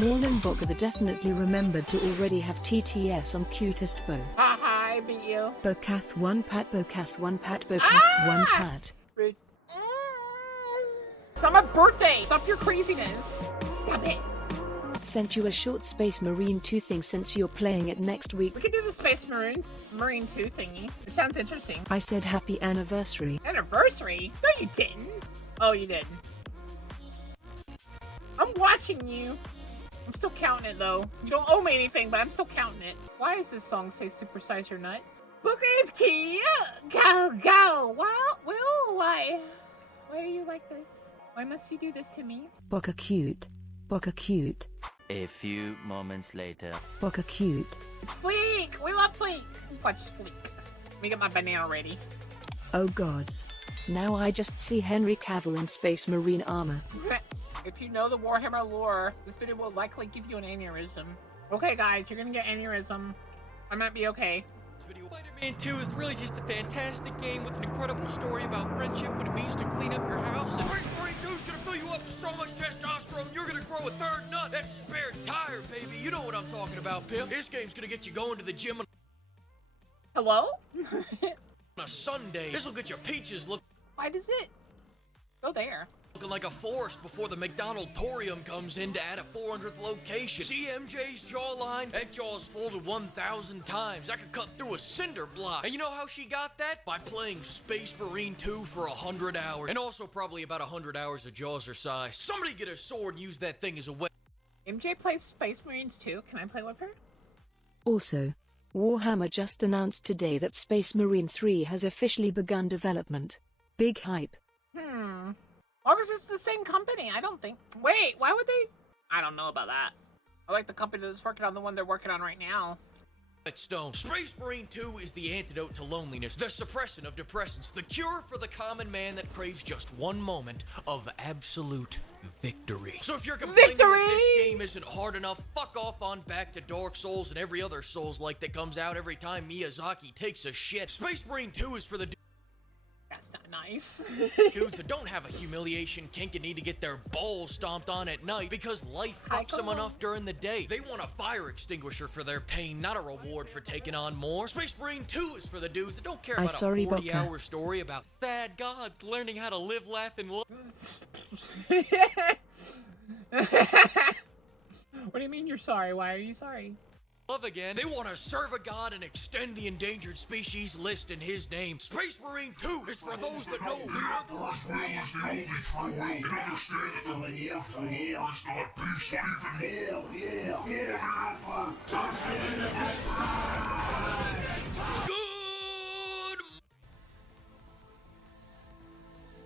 Morning Boka the definitely remembered to already have TTS on cutest bow. Haha, I beat you. Bokath 1 pat, Bokath 1 pat, Bokath 1 pat. Rude. It's not my birthday! Stop your craziness! Stop it! Sent you a short Space Marine 2 thing since you're playing it next week. We could do the Space Marine 2 thingy. It sounds interesting. I said happy anniversary. Anniversary? No, you didn't. Oh, you did. I'm watching you. I'm still counting it, though. You don't owe me anything, but I'm still counting it. Why does this song say Supersize Your Nuts? Boka is cute! Go, go! Well, why? Why are you like this? Why must you do this to me? Boka cute. Boka cute. A few moments later. Boka cute. It's Fleek! We love Fleek! Watch Fleek. Let me get my banana ready. Oh gods. Now I just see Henry Cavill in Space Marine armor. If you know the Warhammer lore, this video will likely give you an aneurysm. Okay guys, you're gonna get aneurysm. I might be okay. Spider-Man 2 is really just a fantastic game with an incredible story about friendship, what it means to clean up your house. And Space Marine 2 is gonna fill you up with so much testosterone, you're gonna grow a third nut. That's spare tire, baby. You know what I'm talking about, Pimp. This game's gonna get you going to the gym on Hello? a Sunday. This will get your peaches looking Why does it go there? like a forest before the McDonald-torium comes in to add a 400th location. See MJ's jawline? That jaw's folded 1,000 times. I could cut through a cinder block. And you know how she got that? By playing Space Marine 2 for 100 hours. And also probably about 100 hours of Jaws-er-size. Somebody get a sword and use that thing as a weapon. MJ plays Space Marines too. Can I play with her? Also, Warhammer just announced today that Space Marine 3 has officially begun development. Big hype. Long as it's the same company, I don't think. Wait, why would they? I don't know about that. I like the company that's working on the one they're working on right now. Stone. Space Marine 2 is the antidote to loneliness, the suppression of depressants, the cure for the common man that craves just one moment of absolute victory. So if you're complaining that this game isn't hard enough, fuck off on back to Dark Souls and every other Souls-like that comes out every time Miyazaki takes a shit. Space Marine 2 is for the That's not nice. dudes that don't have a humiliation kink and need to get their balls stomped on at night because life fucks them enough during the day. They want a fire extinguisher for their pain, not a reward for taking on more. Space Marine 2 is for the dudes that don't care about a 40-hour story about Thad gods learning how to live, laugh, and love. What do you mean you're sorry? Why are you sorry? Love again. They want to serve a god and extend the endangered species list in his name. Space Marine 2 is for those that know the Emperor's will is the only true will. And understand that the war for war is not peace, but even more. Good.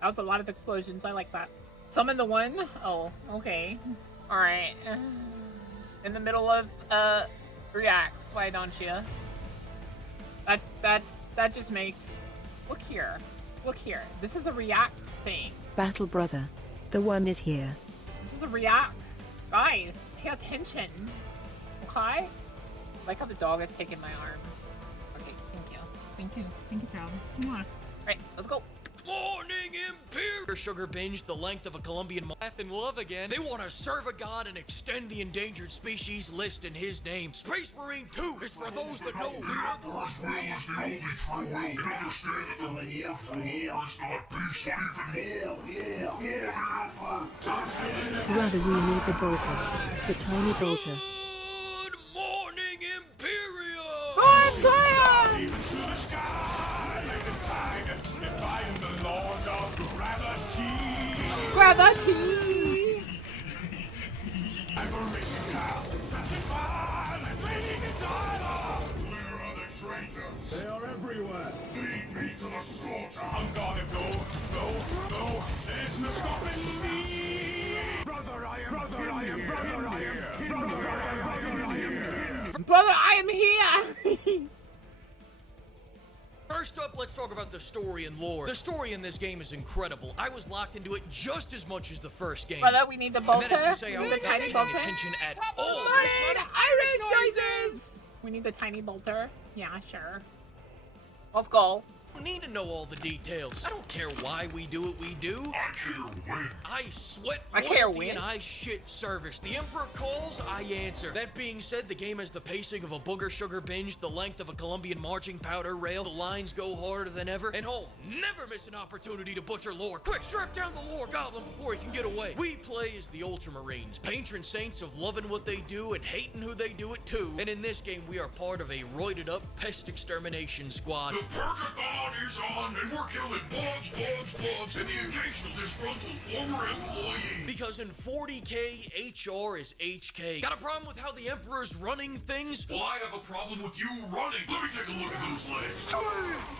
That was a lot of explosions. I like that. Summon the one? Oh, okay. Alright. In the middle of, reacts. Why don't you? That just makes... Look here. Look here. This is a react thing. Battle brother. The one is here. This is a react. Guys, pay attention. Okay? I like how the dog has taken my arm. Okay, thank you. Thank you. Thank you, Tom. Alright, let's go. Morning Imperial sugar binge the length of a Colombian laugh and love again. They want to serve a god and extend the endangered species list in his name. Space Marine 2 is for those that know the Emperor's will is the only true will. And understand that the war for war is not peace, but even more. Rather we need the bolter. The tiny bolter. Good morning Imperial! I'm tired! Even to the sky, like the tide that's defying the laws of gravity. Gravity! I'm a racing cow, passing by, like waiting in dialogue. Where are the traitors? They are everywhere. Lead me to the slaughter. I'm gonna go. There's no stopping me. Brother, I am Brother, I am here! First up, let's talk about the story and lore. The story in this game is incredible. I was locked into it just as much as the first game. Brother, we need the bolter. And then if you say I We was need the not tiny paying bolter. attention at all. Morning, Irish noises! We need the tiny bolter. Yeah, sure. Let's go. don't need to know all the details. I don't care why we do what we do. I care when. I sweat I care loyalty when. and I shit service. The Emperor calls, I answer. That being said, the game has the pacing of a booger sugar binge, the length of a Colombian marching powder rail, the lines go harder than ever, and oh, never miss an opportunity to butcher lore. Quick, strap down the lore goblin before he can get away. We play as the Ultramarines, patron saints of loving what they do and hating who they do it to. And in this game, we are part of a roided up pest extermination squad. The Purgathon is on, and we're killing bugs, and the occasional disgruntled former employee. Because in 40K, HR is HK. Got a problem with how the Emperor's running things? Well, I have a problem with you running. Let me take a look at those legs.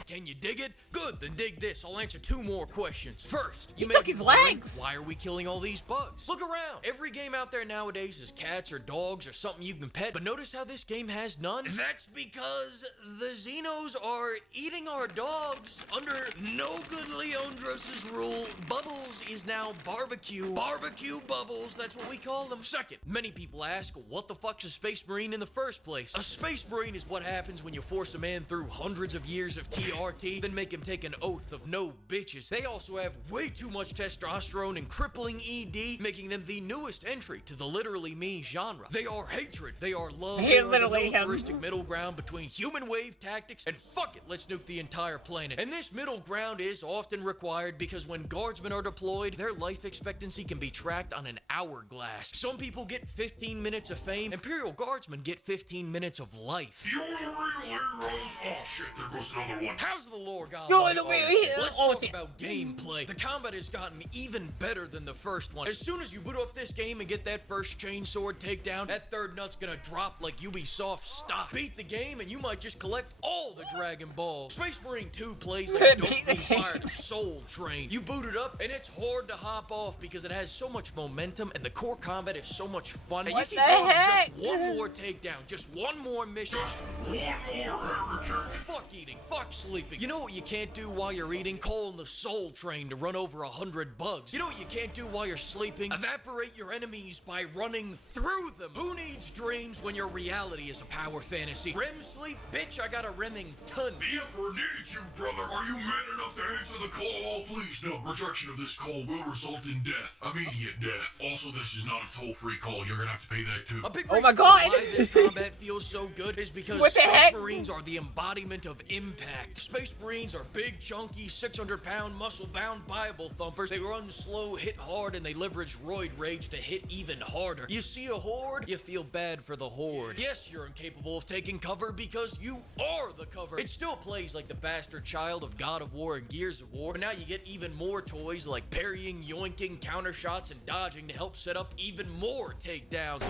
Can you dig it? Good, then dig this. I'll answer 2 more questions. First, He may took be his wondering, legs. why are we killing all these bugs? Look around. Every game out there nowadays is cats or dogs or something you can pet, but notice how this game has none? That's because the Xenos are eating our dogs. Under no good Leondros' rule, Bubbles is now barbecue. Barbecue Bubbles, that's what we call them. Second, many people ask, what the fuck's a Space Marine in the first place? A Space Marine is what happens when you force a man through hundreds of years of TRT, then make him take an oath of no bitches. They also have way too much testosterone and crippling ED, making them the newest entry to the literally me genre. They are hatred, they are love, They they are the literally have- militaristic middle ground between human wave tactics and fuck it, let's nuke the entire planet. And this middle ground is often required because when guardsmen are deployed, their life expectancy can be tracked on an hourglass. Some people get 15 minutes of fame, Imperial Guardsmen get 15 minutes of life. You're the real heroes. Oh shit, there goes another one. How's the lore gone? You're like the all real this? hero. Let's Oh, talk yeah. about gameplay. The combat has gotten even better than the first one. As soon as you boot up this game and get that first chainsword takedown, that third nut's gonna drop like Ubisoft stock. Beat the game and you might just collect all the Dragon Balls. Space Marine 2 plays like a Beat the dopely fired Soul Train. You boot it up and it's hard to hop off because it has so much momentum and the core combat is so much fun. And What you the keep going for heck? just one more takedown, just one more mission. Just one more heritage. Fuck eating, fuck sleeping. You know what you can't do while you're eating? Call in the Soul Train to run over 100 bugs. You know what you can't do while you're sleeping? Evaporate your enemies by running through them. Who needs dreams when your reality is a power fantasy? REM sleep? Bitch, I got a Remington. The Emperor needs you, brother. Are you man enough to answer the call? Please, no. Rejection of this call will result in death. Immediate death. Also, this is not a toll-free call. You're gonna have to pay that too. A big Oh reason my God. why this combat feels so good is because What the Space heck? Marines are the embodiment of impact. Space Marines are big, chunky, 600-pound, muscle-bound Bible thumpers. They run slow, hit hard, and they leverage roid rage to hit even harder. You see a horde, you feel bad for the horde. Yes, you're incapable of taking cover because you are the cover. It still plays like the bastard child of God of War and Gears of War, but now you get even more toys like parrying, yoinking, counter shots, and dodging to help set up even more takedowns.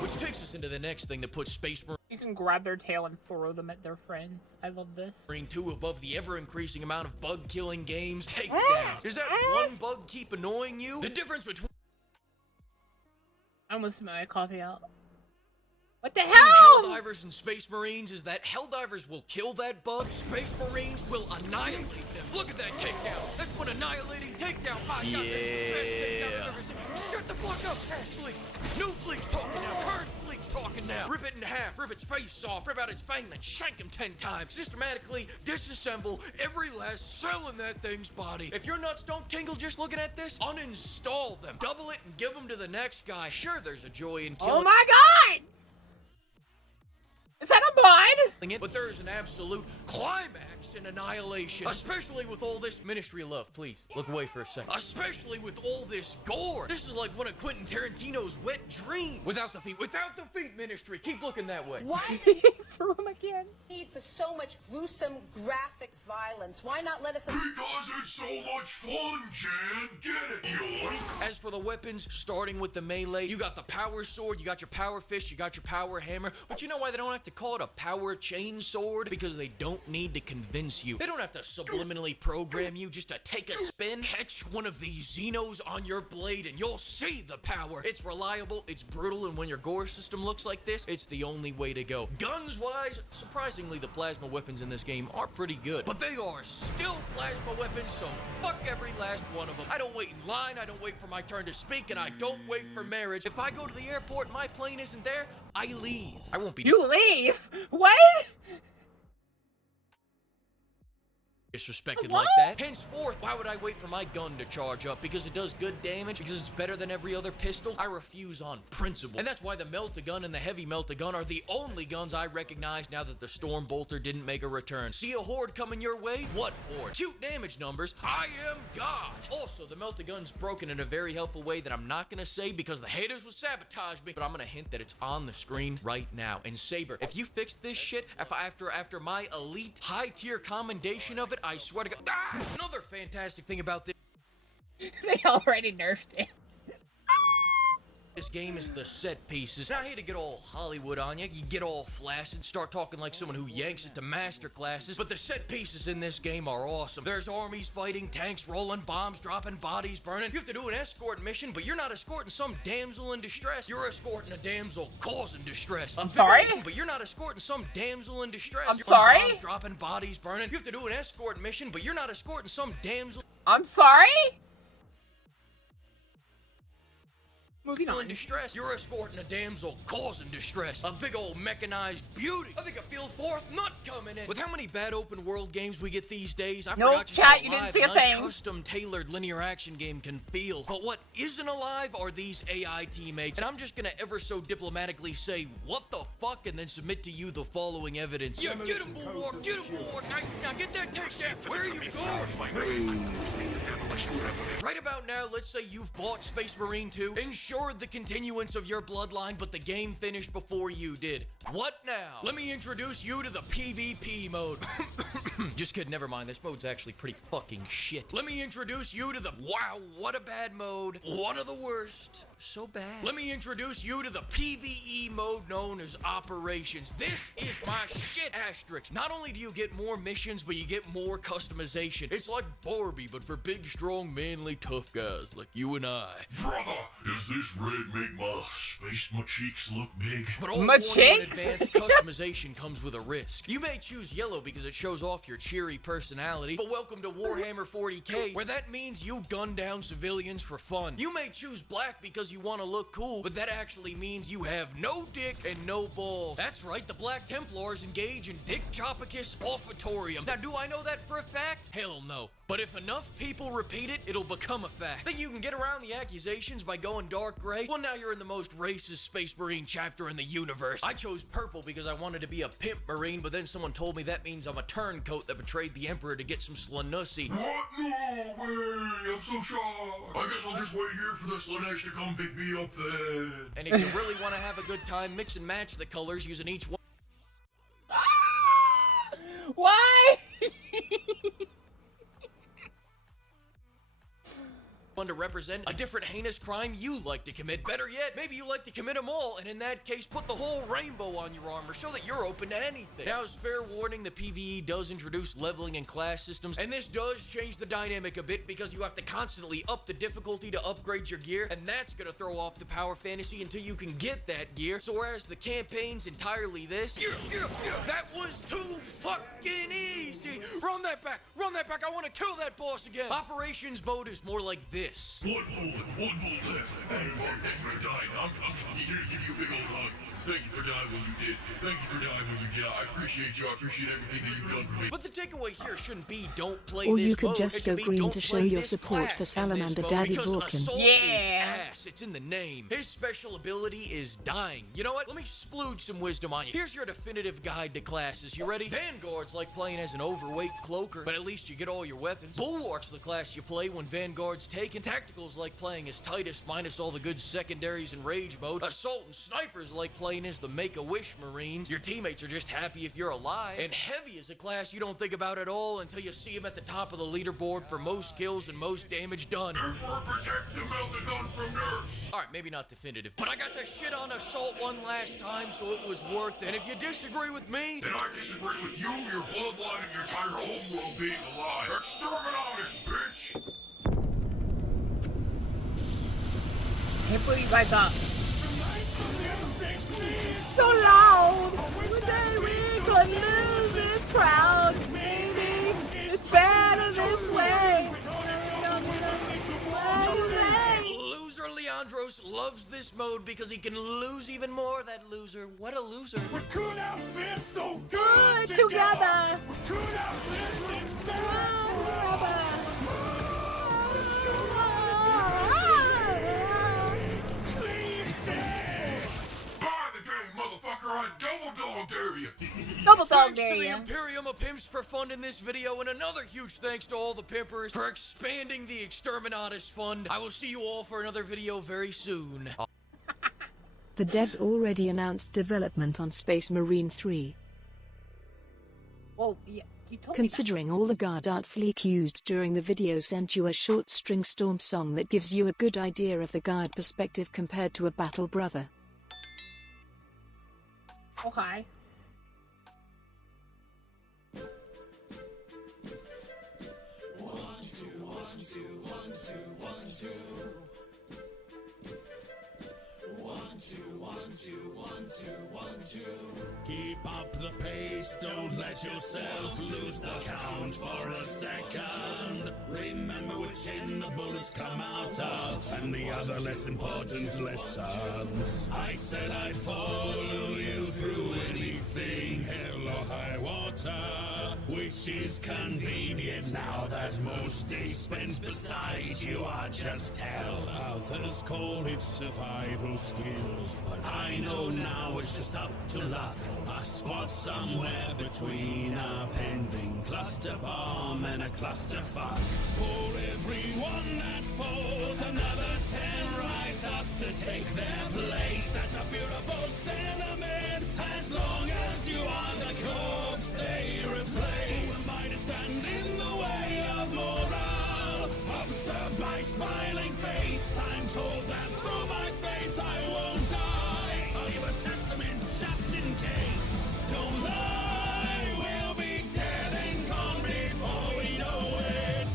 Which takes us into the next thing that puts Space You can grab their tail and throw them at their friends. I love this. Marine 2 above the ever-increasing amount of bug-killing games. Takedowns. Does that one bug keep annoying you? The difference between I almost spit my coffee out. What the Hell hell? Helldivers and Space Marines is that Helldivers will kill that bug, Space Marines will annihilate them. Look at that takedown. That's one annihilating takedown. My God, that's the best takedown I've ever seen. Shut the fuck up, Ashley. New Fleek's talking now. Current Fleek's talking now. Rip it in half, rip its face off, rip out its fang, then shank him 10 times. Systematically disassemble every last cell in that thing's body. If your nuts don't tingle just looking at this, uninstall them. Double it and give them to the next guy. Sure, there's a joy in killing. Oh my God! Is that a bud? It, but there is an absolute climax in annihilation, especially with all this Ministry of Love. Please look away for a second. Especially with all this gore. This is like one of Quentin Tarantino's wet dreams. Without the feet, Ministry. Keep looking that way. Why He threw him again. the need for so much gruesome graphic violence? Why not let us... Because it's so much fun, Jan. Get it, yoink. As for the weapons, starting with the melee, you got the power sword, you got your power fist, you got your power hammer. But you know why they don't have to call it a power chain sword? Because they don't need to convince you. They don't have to subliminally program you just to take a spin, catch one of these Xenos on your blade, and you'll see the power. It's reliable, it's brutal, and when your gore system looks like this, it's the only way to go. Guns-wise, surprisingly, the plasma weapons in this game are pretty good. But they are still plasma weapons, so fuck every last one of them. I don't wait in line, I don't wait for my turn to speak, and I don't wait for marriage. If I go to the airport and my plane isn't there, I leave. I won't be- You leave? What? disrespected like that. Henceforth, why would I wait for my gun to charge up? Because it does good damage? Because it's better than every other pistol? I refuse on principle. And that's why the melt-a-gun and the heavy melt-a-gun are the only guns I recognize now that the Storm Bolter didn't make a return. See a horde coming your way? What horde? Shoot damage numbers. I am God. Also, the melt-a-gun's broken in a very helpful way that I'm not gonna say because the haters will sabotage me, but I'm gonna hint that it's on the screen right now. And Saber, if you fix this shit after my elite high-tier commendation of it, I swear to God. Another fantastic thing about this They already nerfed it. This game is the set pieces. Now, I hate to get all Hollywood on you. You get all flaccid, start talking like someone who yanks it to master classes. But the set pieces in this game are awesome. There's armies fighting, tanks rolling, bombs dropping, bodies burning. You have to do an escort mission, but you're not escorting some damsel in distress. You're escorting a damsel causing distress. I'm sorry? But you're not escorting some damsel in distress. I'm sorry? Bombs dropping, bodies burning. You have to do an escort mission, but you're not escorting some damsel. I'm sorry? Moving on. In distress. You're escorting a damsel causing distress. A big old mechanized beauty. I think I feel fourth nut coming in. With how many bad open world games we get these days, I Nope, forgot just chat, how you didn't alive see a nice thing. custom tailored linear action game can feel. But what isn't alive are these AI teammates. And I'm just gonna ever so diplomatically say, what the fuck, and then submit to you the following evidence. Yeah, get him, Bulwark, get him, Bulwark. Now get that takedown. Where are you going? Right about now, let's say you've bought Space Marine 2, ensured the continuance of your bloodline, but the game finished before you did. What now? Let me introduce you to the PvP mode. Just kidding, never mind. This mode's actually pretty fucking shit. Let me introduce you to the wow, what a bad mode. One of the worst. So bad. Let me introduce you to the PvE mode known as Operations. This is my shit, asterisk. Not only do you get more missions, but you get more customization. It's like Barbie, but for big, strong, manly, tough guys like you and I. Brother, does this red make my cheeks look big? But all My warning in cheeks? advance, customization comes with a risk. You may choose yellow because it shows off your cheery personality, but welcome to Warhammer 40k, where that means you gun down civilians for fun. You may choose black because you want to look cool, but that actually means you have no dick and no balls. That's right, the Black Templars engage in Dick Chopicus Offitorium. Now, do I know that for a fact? Hell no. But if enough people repeat it, it'll become a fact. Think you can get around the accusations by going dark gray? Well, now you're in the most racist Space Marine chapter in the universe. I chose purple because I wanted to be a pimp Marine, but then someone told me that means I'm a turncoat that betrayed the Emperor to get some Slanussy. What? No way! I'm so shocked. I guess I'll just wait here for the Slanesh to come pick me up then. And if you really want to have a good time, mix and match the colors using each one. Why? To represent a different heinous crime you like to commit. Better yet, maybe you like to commit them all, and in that case, put the whole rainbow on your armor so that you're open to anything. Now, as fair warning, the PvE does introduce leveling and class systems, and this does change the dynamic a bit because you have to constantly up the difficulty to upgrade your gear, and that's gonna throw off the power fantasy until you can get that gear. So whereas the campaign's entirely this, that was too fucking easy. Run that back, I want to kill that boss again. Operations mode is more like this. One bullet left. Hey, thank you for dying. I'm here to give you a big old hug. Thank you for dying when you did. Thank you for dying when you did. I appreciate you. I appreciate everything that you've done for me. But the takeaway here shouldn't be don't play Or this you could mode. just It go should be green don't to show play your this support class for in this Salamander mode, Daddy because Vulcan. assault Yeah. is ass. It's in the name. His special ability is dying. You know what? Let me splooge some wisdom on you. Here's your definitive guide to classes. You ready? Vanguard's like playing as an overweight cloaker, but at least you get all your weapons. Bulwark's the class you play when Vanguard's taken. Tactical's like playing as Titus minus all the good secondaries in rage mode. Assault and Sniper's like playing as the Make-A-Wish Marines. Your teammates are just happy if you're alive. And Heavy is a class you don't think about at all until you see him at the top of the leaderboard for most kills and most damage done. Emperor, protect the Melt-a-Gun from nerfs. Alright, maybe not definitive, but I got the shit on Assault one last time, so it was worth it. And if you disagree with me, Then I disagree with you, your bloodline, and your entire homeworld being alive. Exterminatus, bitch! Can't believe you guys up. So loud. One day we're gonna lose this crowd. Maybe it's better this way. loser Leandros loves this mode because he can lose even more. That loser. What a loser. We could have been so Good good together. We could have lived this bad Please stay. Buy the game, motherfucker. I double dog dare you. Double dog Thanks dare to the ya. Imperium of Pimps for funding this video, and another huge thanks to all the pimpers for expanding the Exterminatus Fund. I will see you all for another video very soon. The devs already announced development on Space Marine 3. Well, yeah, you told Considering all the guard art Fleek used during the video sent you a short StringStorm song that gives you a good idea of the guard perspective compared to a battle brother. me that. Okay. Keep up the pace, don't let yourself lose the count for a second. Remember which end the bullets come out of, and the other less important lessons. I said I'd follow you through anything, hell or high water, which is convenient now that most days spent beside you are just hell. Others call it survival skills, but I know now it's just up to luck. A squad somewhere between a pending cluster bomb and a clusterfuck. For everyone that falls, another 10 rise up to take their place. That's a beautiful sentiment, as long as you are the corpse they replace. Who am I to stand in the way of morale? Observed by smiling face, I'm told that through my faith I won't die. I'll give a testament just in case. Don't lie, we'll be dead and gone before we know it.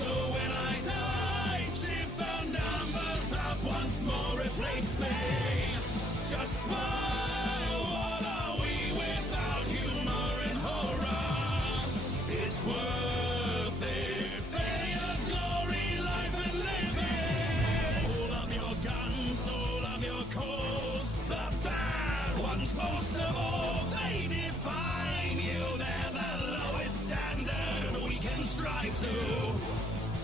So when I die, shift the numbers up once more, replace me. Just smile, what are we without humor and horror? It's worth it, they are glory, life and living. All of your guns, all of your cause, the bad ones most of all, they define you, they're the lowest standard we can strive to.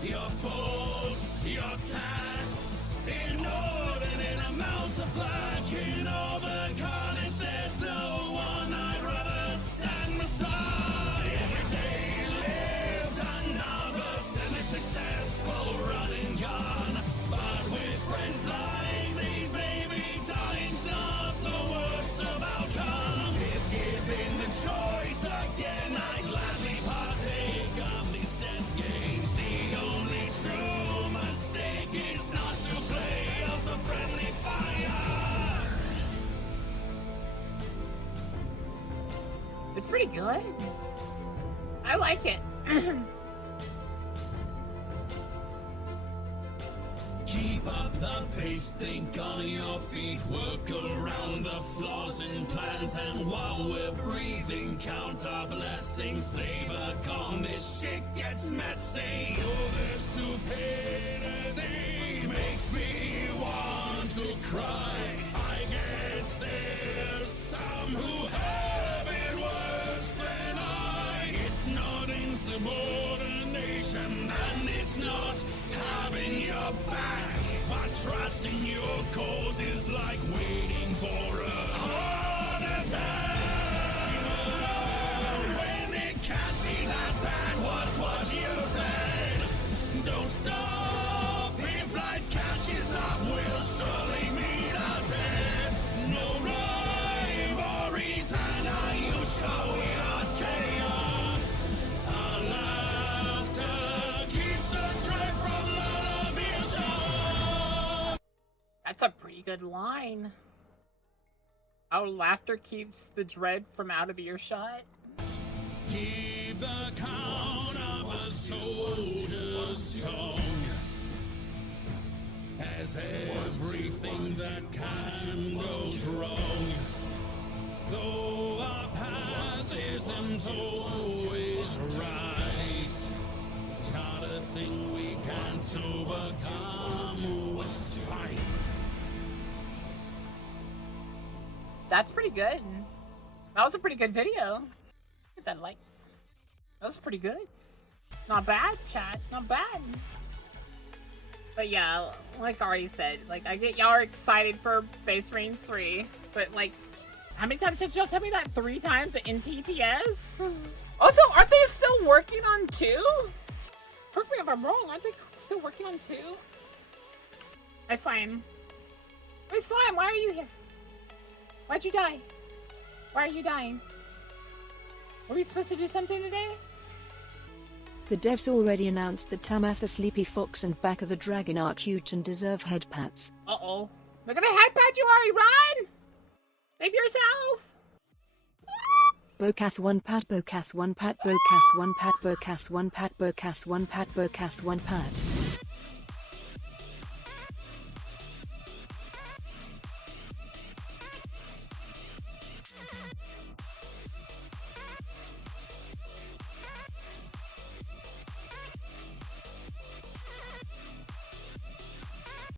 Your faults, your tact, inordinate amounts of flack, in all the carnage there's no one I'd rather stand beside. Every day lived another semi-successful run and gun, but with friends like these, maybe dying's not the worst of outcomes. If given the choice again, I'd gladly partake of these death games. The only true mistake is not to play us a friendly fire. It's pretty good. I like it. Keep up the pace, think on your feet, work around the flaws in plans, and while we're breathing, count our blessings, save a calm, this shit gets messy. Oh, there's stupidity, makes me want to cry. I guess there's some who have it worse than I. It's not insubordination, and it's not having your back, but trusting your cause is like waiting for a heart attack. When it can't be that bad, was what you said. Don't stop, if life catches up, we'll surely meet our deaths. No rivalries, and are you sure we aren't chaos? Our laughter keeps the dread from out of earshot. That's a pretty good line. Our laughter keeps the dread from out of earshot. Keep the count of a soldier's song, as everything that can goes wrong. Though our path isn't always right, it's not a thing we can't overcome with spite. That's pretty good. That was a pretty good video. Get that like. That was pretty good. Not bad, chat. Not bad. But yeah, like Ari said, like I get y'all are excited for Space Marine 3, but like, how many times did y'all tell me that? 3 times at NTTS? Also, aren't they still working on 2? Correct me if I'm wrong. Aren't they still working on 2? Hey, Slime. Hey, Slime, why are you here? Why'd you die? Why are you dying? Were we supposed to do something today? The devs already announced that Tamath the Sleepy Fox and bokathedragon are cute and deserve head pats. Uh-oh. They're gonna head pat you, Ari. Run! Save yourself! Bokath 1 pat, Bokath 1 pat, Bokath 1 pat, Bokath 1 pat, Bokath 1 pat, Bokath 1 pat.